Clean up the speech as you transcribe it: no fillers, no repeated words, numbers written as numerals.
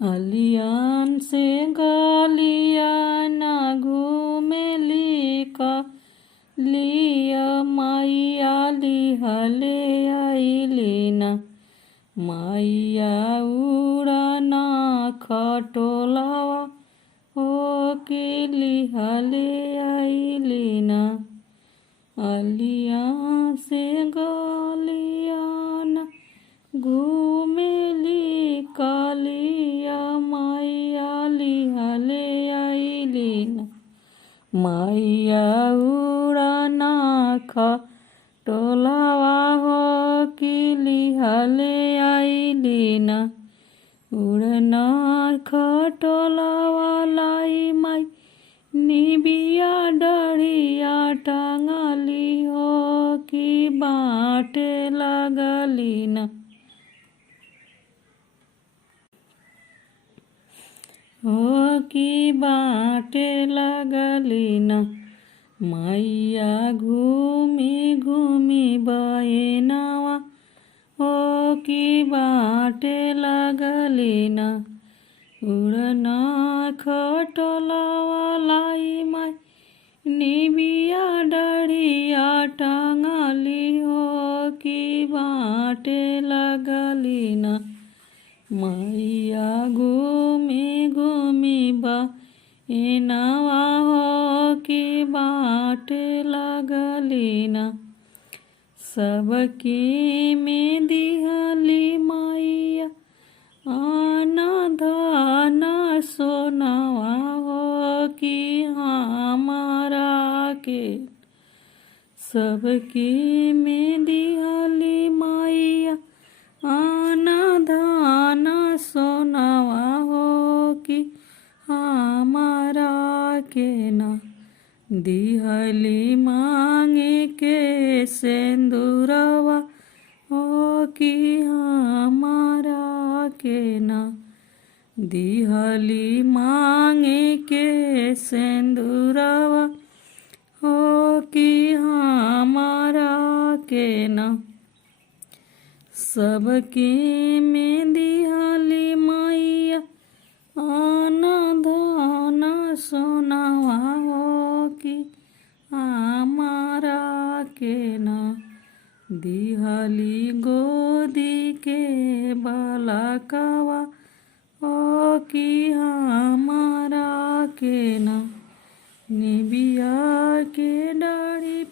अलियान से गलिया ना घूमेली का लिया मैया लिहले आइलीना मैया उड़ना खटोलावा हो के लिहले आइलीना अलिया से गलियाना घूमेली कालिया मैया लिहले आइलीना मैया उड़ना खटोलावा हो कि लिहले आइलीना उड़ना खटोलावा लाई माई निबिया डढ़िया टांगली हो कि बाटे लगलीना हो कि बाटे लगलीना मैया घूमी घूमी बहनावा हो कि बाटे लगलीना उड़ना खटोलावा लाई माई निबिया डढ़िया टांगली हो कि बाटे लगलीना मैया घूमी घूमी बहनावा हो कि बाटे लगलीना सबकी में दिहली मैया आना धाना सोनावा हो कि हमारा के सबकी में दिहली मैया आना धाना सोनावा हो कि हमारा के ना दिहली मांगे के सिंदूरवा हो कि हमारा के ना दिहली मांगे के सिंदूरवा हो कि हमारा के ना सबके में दिहली मैया आना धाना सोनावा हो कि हमारा के ना दिहली गोदी के बालकवा हो कि हमारा के ना निबिया के डाढ़ी